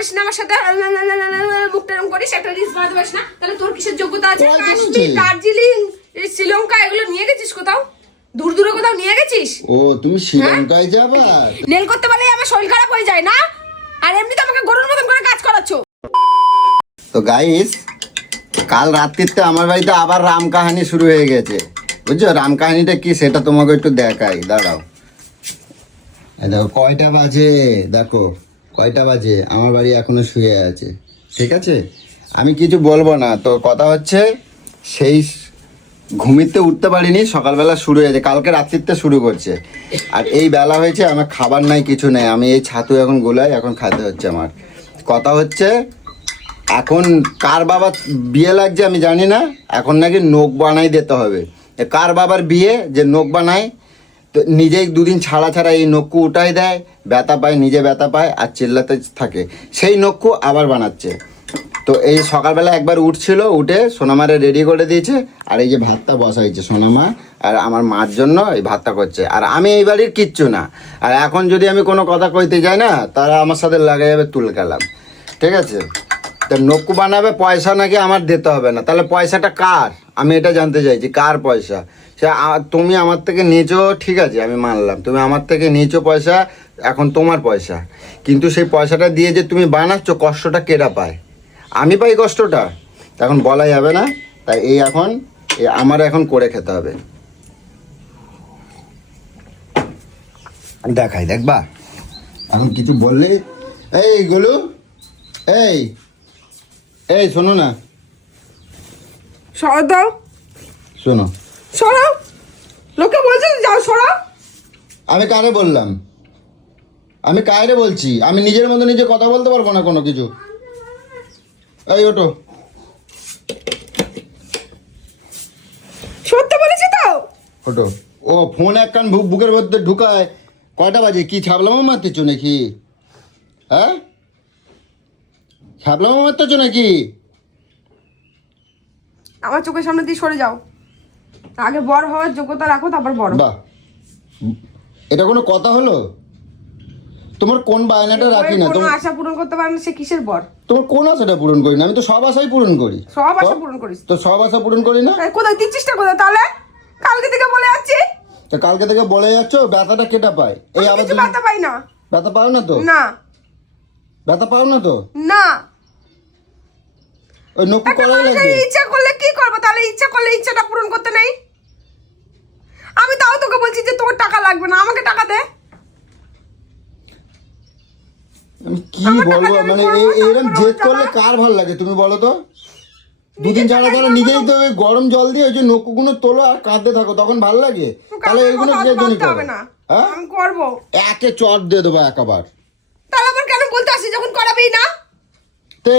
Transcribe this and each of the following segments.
পারিস না আমার সাথে, মুখটা এরকম করিস, একটা রিলস বানাতে পারিস না, তাহলে তোর কিসের যোগ্যতা আছে? কাশ্মীর, দার্জিলিং, শ্রীলঙ্কা এগুলো নিয়ে গেছিস কোথাও? দূর দূরে কোথাও নিয়ে গেছিস? ও তুমি শ্রীলঙ্কায় যাবা? নেল করতে পারলে আমার শরীর খারাপ হয়ে যায় না? আর এমনি তো আমাকে গরুর মতন করে কাজ করাচ্ছ। তো গাইস, কাল রাত্রিতে আমার বাড়িতে আবার রাম কাহিনী শুরু হয়ে গেছে, বুঝছো? রাম কাহিনীটা কি সেটা তোমাকে একটু দেখাই, দাঁড়াও। দেখো কয়টা বাজে, দেখো কয়টা বাজে, আমার বাড়ি এখনো শুয়ে আছে, ঠিক আছে? আমি কিছু বলবো না, তো কথা হচ্ছে সেই ঘুমিতে উঠতে পারিনি, সকালবেলা শুরু হয়েছে, কালকে রাত্রিতে শুরু করছে। আর এই বেলা হয়েছে, আমার খাবার নাই, কিছু নেই, আমি এই ছাতু এখন গোলাই, এখন খাতে হচ্ছে আমার। কথা হচ্ছে এখন কার বাবা বিয়ে লাগছে আমি জানি না, এখন নাকি নখ বানাই দিতে হবে। কার বাবার বিয়ে যে নখ বানায়, তো নিজেই দুদিন ছাড়া ছাড়া এই নখু উঠাই দেয়, ব্যথা পায়, নিজে ব্যথা পায় আর চিল্লাতে থাকে, সেই নখু আবার বানাচ্ছে। তো এই সকালবেলা একবার উঠছিল, উঠে সোনামারে রেডি করে দিয়েছে, আর এই যে ভাতটা বসাইছে সোনামা, আর আমার মার জন্য এই ভাতটা করছে। আর আমি এই বাড়ির কিচ্ছু না, আর এখন যদি আমি কোনো কথা কইতে যাই না, তারা আমার সাথে লাগে যাবে তুল কালাম, ঠিক আছে? তো নকু বানাবে, পয়সা নাকি আমার দিতে হবে না, তাহলে পয়সাটা কার? আমি এটা জানতে চাইছি, কার পয়সা? সে তুমি আমার থেকে নিয়েছো, ঠিক আছে আমি মানলাম, তুমি আমার থেকে নিয়েছো পয়সা, এখন তোমার পয়সা, কিন্তু সেই পয়সাটা দিয়ে যে তুমি বানাচ্ছ, কষ্টটা কেরা পায়? আমি পাই কষ্টটা? এখন বলা যাবে না, তাই এই এখন আমার এখন করে খেতে হবে। দেখাই, দেখবা এখন কিছু বললে, এই গোলু, এই এই শোনো না, সরাও দাও, শোনো, সরাও, লোকে বলছে যাও সরাও। আমি কারে বললাম? আমি কারে বলছি? আমি নিজের মতো নিজে কথা বলতে পারবো না কোনো কিছু? এই ওটো, সত্যি বলেছি তো। ওটো। ও ফোন এক কান বুকের মধ্যে ঢুকায়, কয়টা বাজে? কি ছাবলামো মারতেছ নাকি? হ্যাঁ, ছাবলামো মারতেছ নাকি? আমার চোখের সামনে দিয়ে সরে যাও, আগে বড় হওয়ার যোগ্যতা রাখো, তারপর বড়। বাহ, এটা কোনো কথা হলো? তোমার কোন বায়নাটা রাখি না? তোমার আশা পূরণ করতে পারে না, সে কিসের বর? তোমার কোন আশাটা পূরণ করি না? আমি তো সব আশাই পূরণ করি। সব আশা পূরণ করিস তো সব আশা পূরণ করি না? কোথায় দিচ্ছিসটা কোথায় তাহলে? কালকে থেকে বলে যাচ্ছি। তো কালকে থেকে বলে যাচ্ছ, ব্যথাটা কেটা পায়? এই আবার কিছু ব্যথা পাই না। ব্যথা পাও না তো? না, ব্যথা পাও না তো? না। ওই নকু একটা করাই মানুষের লাগবে। ইচ্ছা করলে কি করবো? তাহলে ইচ্ছা করলে ইচ্ছাটা পূরণ করতে নেই? আমি তাও তোকে বলছি যে তোর টাকা লাগবে না, আমাকে টাকা দে। আমি কি আমার টাকা বলবো, দিয়ে আমি মানে করবো, এরকম তারপর জেদ টাকা। করলে কার ভালো লাগে তুমি বলো তো? দুদিন ছাড়া ছাড়া টাকাই নিজেই করবো। তো ওই গরম জল দিয়ে ওই যে নকুগুলো তোলো আর কাঁদতে থাকো, তখন ভালো লাগে? তাহলে কাউকে এইগুলো কথা কে জন্য বলতে করো? হবে না, হ্যাঁ, আমি করবো। একে চট দিয়ে দেবো একাবার। তাহলে আবার কেন বলতে আসি যখন করাবেই না? তো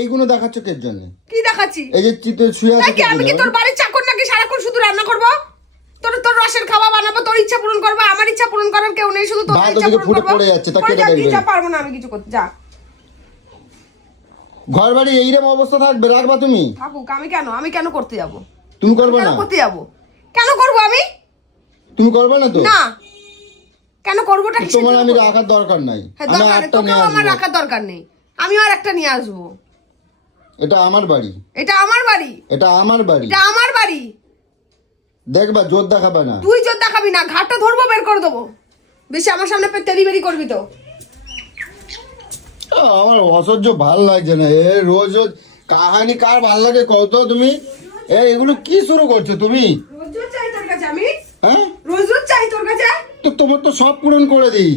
এইগুলো দেখাচ্ছ কের জন্য? কি দেখাচ্ছি? এই যে চিত্তে শুয়ে আছে কি আমি কি তোর বাড়ির চাকর নাকি সারাক্ষণ শুধু রান্না করবো? তোর তোর রসের খাওয়া বানাবো, তোর ইচ্ছা পূরণ করবো, আমার ইচ্ছা পূরণ করার কেউ নেই, শুধু তোর ভাত ইচ্ছা ওদিকে পূরণ ফুটে করবো। পড়ে যাচ্ছে, তা পরে কেটে যা, দেখবে? যা, পারবো না আমি কিছু করতে, যা। ঘর বাড়ি এইরকম অবস্থা থাকবে, রাখবা তুমি? থাকুক, আমি কেন করতে যাব? তুমি করবে কেন না? করতে যাব? কেন করবো আমি? তুমি করবে না তো? না। কেন করবোটা কি? তোমার আমি রাখার দরকার নাই, হ্যাঁ, আমি দরকার নেই, একটা তোকেও নিয়ে আমার আসবো। রাখার দরকার নেই, আমি আর একটা নিয়ে আসবো। এটা আমার বাড়ি, এটা আমার বাড়ি, এটা আমার বাড়ি। এটা আমার বাড়ি। দেখবা, জোর দেখাবে না। তুই জোর দেখাবি না, ঘাটটা ধরবো, বের করে দেবো। বেশি আমার সামনে তেরি বেরি করবি তো। আমার অসহ্য ভাল লাগছে না, রোজ রোজ কাহানি কার ভাল লাগে কত? তুমি এগুলো কি শুরু করছো তুমি? রোজ রোজ চাই তোর কাছে আমি? হ্যাঁ, রোজ রোজ চাই তোর কাছে? তো তোমার তো সব পূরণ করে দিই,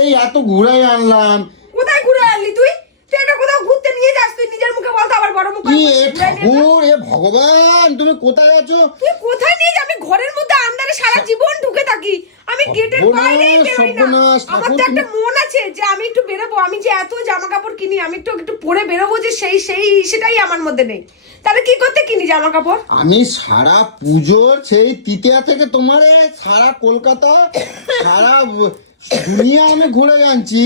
এই এত ঘুরাই আনলাম। কোথায় ঘুরে আনলি তুই? তুই এটা কোথাও ঘুরতে নিয়ে যাস, তুই নিজের মুখে বলতো, আবার বড় মুখ করে কি বলছিস, ঘুরাই নিয়ে যা। ঠাকুর, ভগবান, তুমি কোথায় আছো? তুই কোথায় নিয়ে যা? আমি ঘরের মধ্যে আন্দারে সারা জীবন ঢুকে থাকি, আমি গেটের বাইরেই বেরোই না। সর্বনাশ, আমার তো ঠাকুর, একটা মন আছে যে আমি একটু বেরোবো, আমি যে এত জামা কাপড় কিনি, আমি একটু একটু পরে বেরোবো, যে সেটাই আমার মধ্যে নেই। তাহলে কি করতে কিনি জামা কাপড়? আমি সারা পুজোর সেই তৃতীয়া থেকে তোমারে সারা কলকাতা, সারা দুনিয়া আমি ঘুরে আনছি,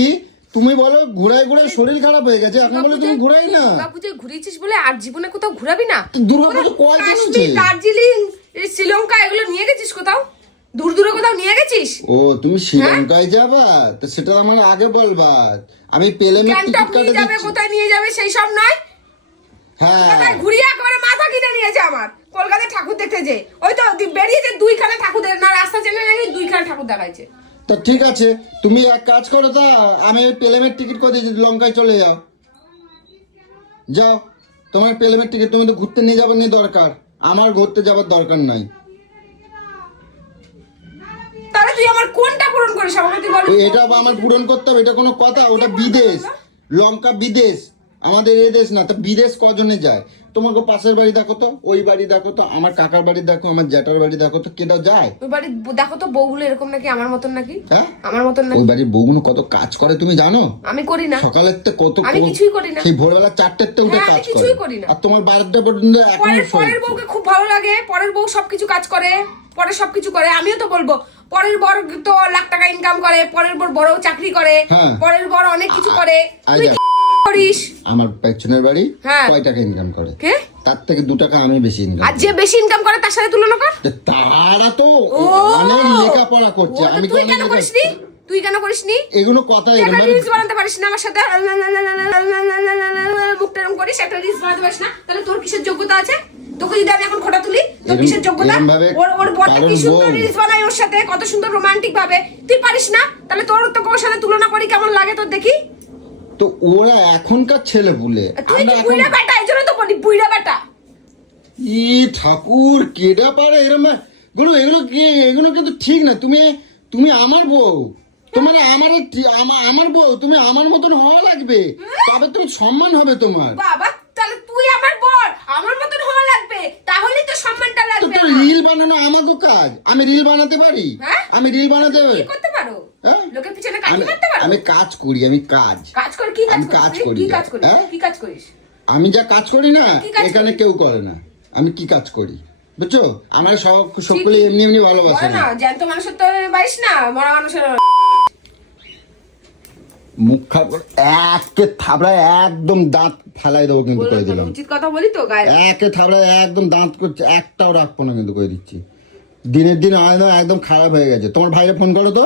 তুমি বলো ঘুরাই ঘুরাই শরীর খারাপ হয়ে গেছে, এখন বলে তুমি ঘুরাই না। দুর্গাপুজোয় ঘুরেছিস বলে আর জীবনে কোথাও ঘুরাবি না? দুর্গাপুজো কয়দিন হচ্ছে? কাশ্মীর, দার্জিলিং, শ্রীলঙ্কা এগুলো নিয়ে গেছিস কোথাও? দূর দূরে কোথাও নিয়ে গেছিস? ও তুমি শ্রীলঙ্কায় যাবা? তো সেটা আমার আগে বলবা, আমি প্লেনের গ্যাংটক টিকিট নিয়ে কাটে যাবে, দিচ্ছি। কোথায় নিয়ে যাবে সেই সব নয়। হ্যাঁ কোথায় ঘুরিয়ে একেবারে মাথা কিনে নিয়েছে আমার। কলকাতায় ঠাকুর দেখতে যে ওই তো বেরিয়েছে দুইখানে ঠাকুর না রাস্তা চেনে নাকি দুইখানে ঠাকুর দেখাইছে। তো ঠিক আছে, তুমি এক কাজ করো, তা আমি প্লেনের টিকিট করে দিয়েছি, লঙ্কায় চলে যাও। যাও, তোমার প্লেনের টিকিট, তুমি তো ঘুরতে নিয়ে যাবার নেই দরকার, আমার ঘুরতে যাবার দরকার নাই। তাহলে তুই আমার কোনটা পূরণ করিস আমাকে তুই বল। এটা আমার পূরণ করতে হবে, এটা কোনো কথা? ওটা বিদেশ, লঙ্কা বিদেশ, আমাদের এ দেশ না। তো বিদেশ কজনে যায়? তোমাকে পাশের বাড়ি দেখো তো, ওই বাড়ি দেখো তো, আমার কাকার বাড়ি দেখো, আমার জ্যাঠার বাড়ি দেখো তো, কেটা যায়? ওই বাড়ি দেখো তো বউগুলো এরকম নাকি আমার মতন নাকি? হ্যাঁ, আমার মতন নাকি? ওই বাড়ির বউগুলো কত কাজ করে তুমি জানো? আমি করি না। সকালের থেকে কত, আমি কিছুই করি না। সেই ভোরবেলা 4টেতে উঠে হ্যাঁ, আমি কাজ করে। কিছুই করি না। আর তোমার 12টা পর্যন্ত এখন পরের বউকে খুব ভালো লাগে, পরের বউ সবকিছু কাজ করে, পরে সবকিছু করে। আমিও তো বলবো পরের বর তো লাখ টাকা ইনকাম করে, পরের বর বড় চাকরি করে, হ্যাঁ। পরের বর অনেক কিছু করে। তুই আচ্ছা। কি করিস? আমার পেছনের বাড়ি হ্যাঁ। কয় টাকা ইনকাম করে? কে? তার থেকে 2 টাকা আমি বেশি ইনকাম আর যে বেশি ইনকাম করে তার সাথে তুলনা কর। তারা তো ও, অনেক লেখাপড়া করছে, ও, তো আমি তো তুই অনেক কেন করিসনি? তুই কেন করিসনি? এগুলো কথা, তুই একটা এগুলো রিলস বানাতে পারিস না আমার সাথে? মুখটা এরকম করিস, একটা রিলস বানাতে পারিস না? তাহলে তোর কিসের যোগ্যতা আছে? তোকে যদি আমি এখন খোটা তুলি, তোর কিসের যোগ্যতা? ওর বরটা কি সুন্দর রিলস বানায়, ওর সাথে কত সুন্দর রোমান্টিক ভাবে, তুই পারিস না? তাহলে তোর তো ওর সাথে তুলনা করি, কেমন লাগে তোর দেখি? তো ওরা এখনকার ছেলে বলে, তুই কি বুইড়া বেটা? এই জন্য তো বলি বুইড়া বেটা। ই ঠাকুর, কেডা পারে এরম গুলো? এগুলো কি, এগুলো কিন্তু ঠিক না। তুমি আমার বউ, তোমার আমার বউ, তুমি আমার মতন হওয়া লাগবে, তবে তুমি সম্মান হবে তোমার। বাবা, তাহলে তুই আমার বর, আমার মতন হওয়া লাগবে, তাহলেই তো সম্মানটা তো লাগবে তোর আমার। রিল বানানো আমাকে কাজ, আমি রিল বানাতে পারি, হ্যাঁ? আমি রিল বানাতে পারি। কি করতে পারো? হ্যাঁ? লোকের পিছনে কাজ আমি- করতে পারো? আমি কাজ করি, আমি কাজ কাজ করে কি কাজ আমি করিস? কাজ তুই করি কি যা। কাজ করিস? হ্যাঁ? কি কাজ করিস? আমি যা কাজ করি না, কি কাজ এখানে করিস? কেউ করে না। আমি কি কাজ করি বুঝছো? আমার সকলে এমনি এমনি ভালোবাসে বলে না। না, জ্যান্ত মানুষের তো পারিস না, মরা মানুষের। মুখ খারাপ করে একে থাবড়ায় একদম দাঁত ফালাই দেবো কিন্তু করে দিলাম। উচিত কথা বলি তো গায়ে। একে থাবড়ায় একদম দাঁত করছে, একটাও রাখবো না কিন্তু করে দিচ্ছি। দিনের দিন একদম খারাপ হয়ে গেছে। তোমার ভাইরে ফোন করো তো,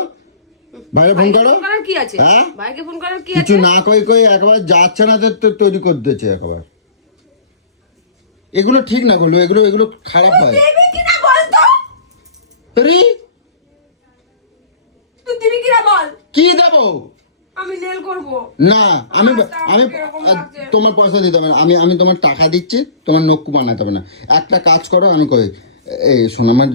ভাইরে ফোন করো। ফোন করার কি আছে? হ্যাঁ? ভাইকে ফোন করার কি কিছু আছে? না কই একবার যাচ্ছে না, তো তৈরি করে দিয়েছে একবার। এগুলো ঠিক না, বলো এগুলো খারাপ হয়। দিবি কিনা বল তো? আরে তুই দিবি কিনা বল? কি দেবো? আমি নেল করব। না, আমি আমি কিরকম লাগছে? তোমার পয়সা দিতে হবে না। আমি তোমার টাকা দিচ্ছি, তোমার নক্কু বানাতে হবে না। একটা কাজ করো, আমি কই এই সোনামার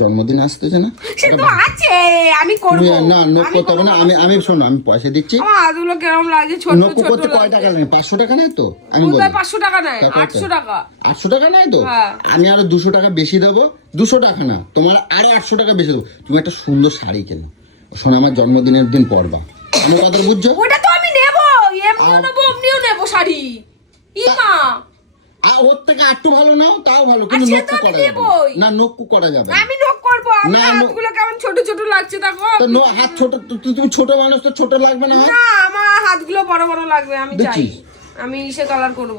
জন্মদিন আসতেছে না, সে তো আছে, আমি করব। না নক করতে হবে না। আমি শোনো, আমি পয়সা দিচ্ছি। আমার হাতগুলো কেমন লাগে, ছোট নক্কু ছোট করতে কয় টাকা লাগে? 500 টাকা নেয় তো? আমি বলি কোথায় 500 টাকা নেয়? তা কত? 800 টাকা। 800 টাকা নেয় তো? হ্যাঁ। আমি আরো 200 টাকা বেশি দেবো। 200 টাকা না, তোমার আরো 800 টাকা বেশি দেবো। তুমি একটা সুন্দর শাড়ি কেনো, সোনামার জন্মদিনের দিন পরবা। আমার কথা বুঝছো? ওটা তো আমি নেব, এমনিও নেব, অমনিও নেব শাড়ি। ইমা, আর ওর থেকে একটু ভালো নাও, তাও ভালো, কিন্তু আচ্ছা, নক্কু তো আমি করা যাবে নেবই। না। নক্কু করা যাবে না। আমি নক করব। আমার না, হাতগুলো কেমন ছোট ছোট লাগছে দেখো। তো হাত ছোট, তুমি ছোট মানুষ, তো ছোট লাগবে না হাত? না, আমার হাতগুলো বড় বড় লাগবে, আমি চাই। দেখছিস? আমি সে কালার করব।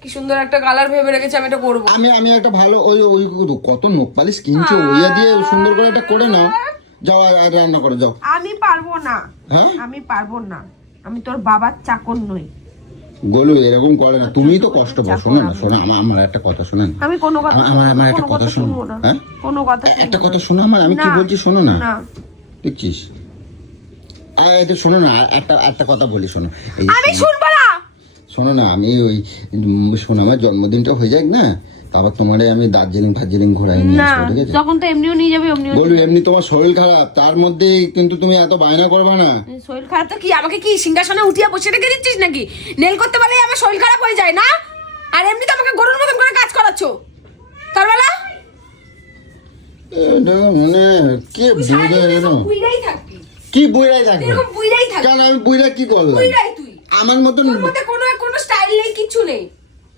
কি সুন্দর একটা কালার ভেবে রেখেছি, আমি এটা করব। আমি একটা ভালো ওই কত নখ পালিশ কিনছো, ওইয়া দিয়ে সুন্দর করে একটা করে নাও। যাও আর রান্না করে যাও। আমি পারবো না, হ্যাঁ, আমি পারবো না। আমি তোর বাবার চাকর নই। গোলু এরকম করে না, তুমি তো কষ্ট পাও। শোনো না, শোনো আমার একটা কথা শোনেন। আমি কোনো কথা আমার একটা কোনো কথা শোনো। শুনবো না। হ্যাঁ, কোনো কথা একটা শুনবো কথা না। শোনো আমার, আমি কি না, বলছি শোনো না। না। দেখছিস? এটা শোনো না, একটা কথা বলি শোনো। এই আমি শুনবো না। শোনো না, আমি ওই সোনামার জন্মদিনটা হয়ে যাক না, তারপর তোমার আমি দার্জিলিং ঘোরাই নিয়ে না, আসবো, ঠিক আছে? তখন তো এমনিও নিয়ে যাবে, এমনিও বলবি এমনি তোমার শরীর খারাপ, তার মধ্যে কিন্তু তুমি এত বায়না করবে না। শরীর খারাপ তো কি আমাকে কি সিংহাসনে উঠিয়ে বসে রেখে দিচ্ছিস নাকি? নেল করতে পারলে আমার শরীর খারাপ হয়ে যায় না? আর এমনি তো আমাকে গরুর মতন করে কাজ করাচ্ছ। তার বেলা এটা মানে কি বুঝে এলো? বুইড়াই থাকবি, কি বুইড়াই থাকবে? এরকম বুইড়াই থাকবি। কেন আমি বুইড়া কি করলাম? বুইড়াই তুই। আমার মতন তোর মধ্যে কোনো স্টাইল নেই, কিছু নেই।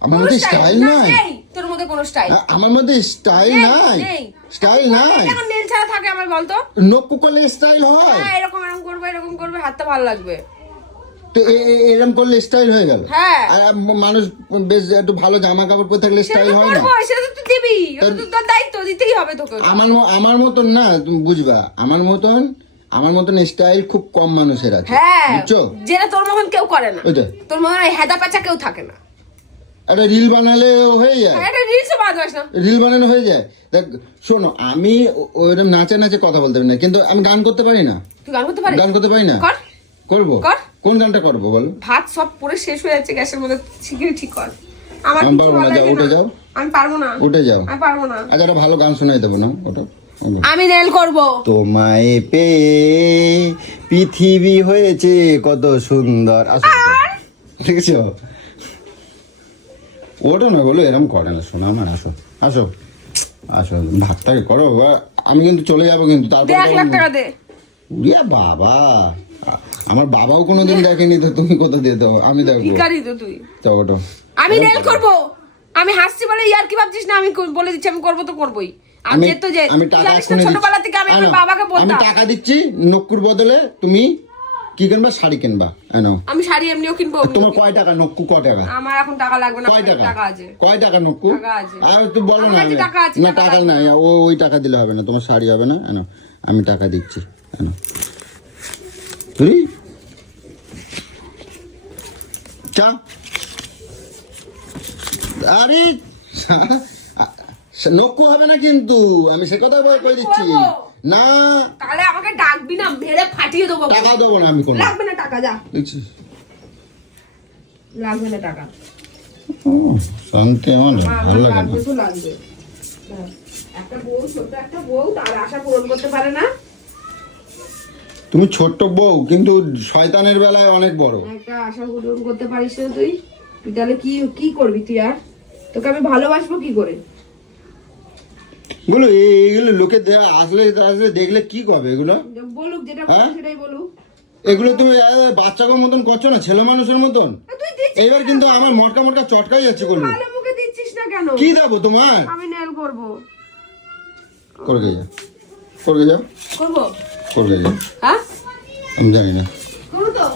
আমার কোনো মধ্যে style স্টাইল নাই? নেই, তোর মধ্যে কোনো স্টাইল আমার মধ্যে স্টাইল নাই? নেই। স্টাইল নাই? এখন নেল ছাড়া থাকে আমার বলতো? নক্কু করলে স্টাইল হয়? হ্যাঁ, এরকম এরকম করবে, হাতটা ভালো লাগবে। তো এরকম করলে স্টাইল হয়ে গেল? হ্যাঁ। আর মানুষ বেশ একটু ভালো জামা কাপড় পরে থাকলে স্টাইল সেটা তো হয় না? করবো, সেটা তো তুই দিবি, ওটা তো তোর দায়িত্ব, দিতেই হবে তোকে। আমার মতন না, তুমি বুঝবা, আমার মতন আমার মতন স্টাইল খুব কম মানুষের আছে, হ্যাঁ বুঝছো? যেটা তোর মতন কেউ করে না, ওই যে তোর মতন হেদা পেঁচা কেউ থাকে না। একটা রিল বানালে হয়ে যায়, হ্যাঁ, এটা রিলসও বানাতে পারিস না। রিল বানানো হয়ে যায়। দেখ শোনো, আমি ওইরকম নাচে নাচে কথা বলতে পারি না, কিন্তু আমি গান করতে পারি না। তুই গান করতে পারিস? গান করতে পারি না। কর। করবো? কর। কোন গানটা করবো বল? ভাত সব পুরো শেষ হয়ে যাচ্ছে গ্যাসের মধ্যে, শিগগিরই ঠিক কর। আমার আমি কিছু পারবো না, ভালো যাও লাগে উঠে না। যাও, আমি পারবো না। উঠে যাও। আমি পারবো না। আচ্ছা একটা ভালো গান শোনাই দেবো না, ওটা আমি নেল করব। তোমায় পেয়ে পৃথিবী হয়েছে কত সুন্দর। আসো ঠিক আছে, ওটা না বলো, এরকম করে না, শোনা আমার। আসো আসো আসো, ভাতটাকে করো, আমি কিন্তু চলে যাবো কিন্তু। তারপর 1 লাখ টাকা দে। উড়িয়া বাবা, আমার বাবাও কোনোদিন দেখেনি, তো তুমি কোথা দিয়ে দাও? আমি দেখবো। ভিখারি তো তুই। তো ওটা আমি নেল করব। আমি হাসছি বলে ইয়ার কি ভাবছিস না? আমি বলে দিচ্ছি আমি করব তো করবই। আমি যেত যে আমি টাকা জানিস না, এক্ষুনি ছোটবেলা থেকে আমি আমার বাবাকে আমি বলতাম টাকা দিচ্ছি, নকুর বদলে তুমি কি কিনবা? শাড়ি কিনবা। এনো আমি শাড়ি এমনিও কিনবো। তোমার কয় টাকা নক্কু? কয় টাকা? আমার এখন টাকা লাগবে না। কয় টাকা? টাকা আছে। কয় টাকা নক্কু? টাকা আছে। আর তুই বলো আমার না। কাছে টাকা আছে, না টাকা টাকা লাগবে নাই, ওই টাকা দিলে হবে না, তোমার শাড়ি হবে না। এনো আমি টাকা দিচ্ছি, এনো তুই চা। আরে নক্কু হবে না কিন্তু, আমি সে কথা বলে দিচ্ছি করবো। না। তাহলে আমাকে ডাকবি না, মেরে ফাটিয়ে দেবো। টাকা দেবো না আমি কোনো। লাগবে না টাকা, যা। দেখছি লাগবে না টাকা। শান্তি আমার ভালো লাগে না। লাগবে তো লাগবে। হ্যাঁ। একটা বউ, ছোট একটা বউ, তার আশা পূরণ করতে পারে না। তুমি ছোট্ট বউ, কিন্তু শয়তানের বেলায় অনেক বড়। একটা আশা পূরণ করতে পারিস না তুই। তুই তাহলে কি করবি তুই? আর তোকে আমি ভালোবাসবো কি করে? বলো এইগুলো লোকে আসলে আসলে দেখলে কি করবে এগুলো? বলুক, যেটা হ্যাঁ? বলুক সেটাই বলুক। এগুলো তুমি বাচ্চাদের মতন করছো না, ছেলে মানুষের মতন। তুই দিচ্ছিস এইবার না। কিন্তু আমার মটকা মটকা চটকাই যাচ্ছে বলো। ভালো মুখে দিচ্ছিস না কেন? কি দেবো তোমার? আমি নেল করবো। করবে যাও, করবে যাও, করবো? করবে যাও। হ্যাঁ, আমি জানি না করবো তো।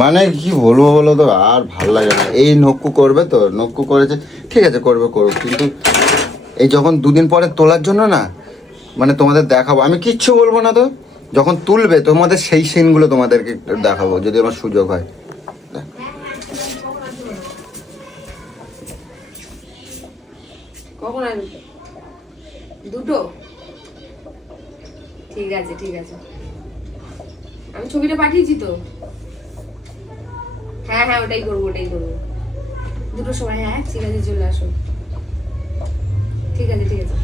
মানে কি বলবো বলো তো, আর ভালো লাগে না। এই নক্কু করবে তো, নক্কু করেছে ঠিক আছে, করবে করুক, কিন্তু এই যখন দুদিন পরে তোলার জন্য না, মানে তোমাদের দেখাবো, আমি কিচ্ছু বলবো না তো, যখন তুলবে তোমাদের সেই সিনগুলো তোমাদেরকে দেখাবো যদি আমার সুযোগ হয়। কখন আসবে? দুটো? ঠিক আছে ঠিক আছে, আমি ছবিটা পাঠিয়েছি তো। হ্যাঁ হ্যাঁ, ওটাই করবো ওটাই করবো। দুটোর সময়, হ্যাঁ ঠিক আছে, চলে আসো। ঠিক আছে ঠিক আছে।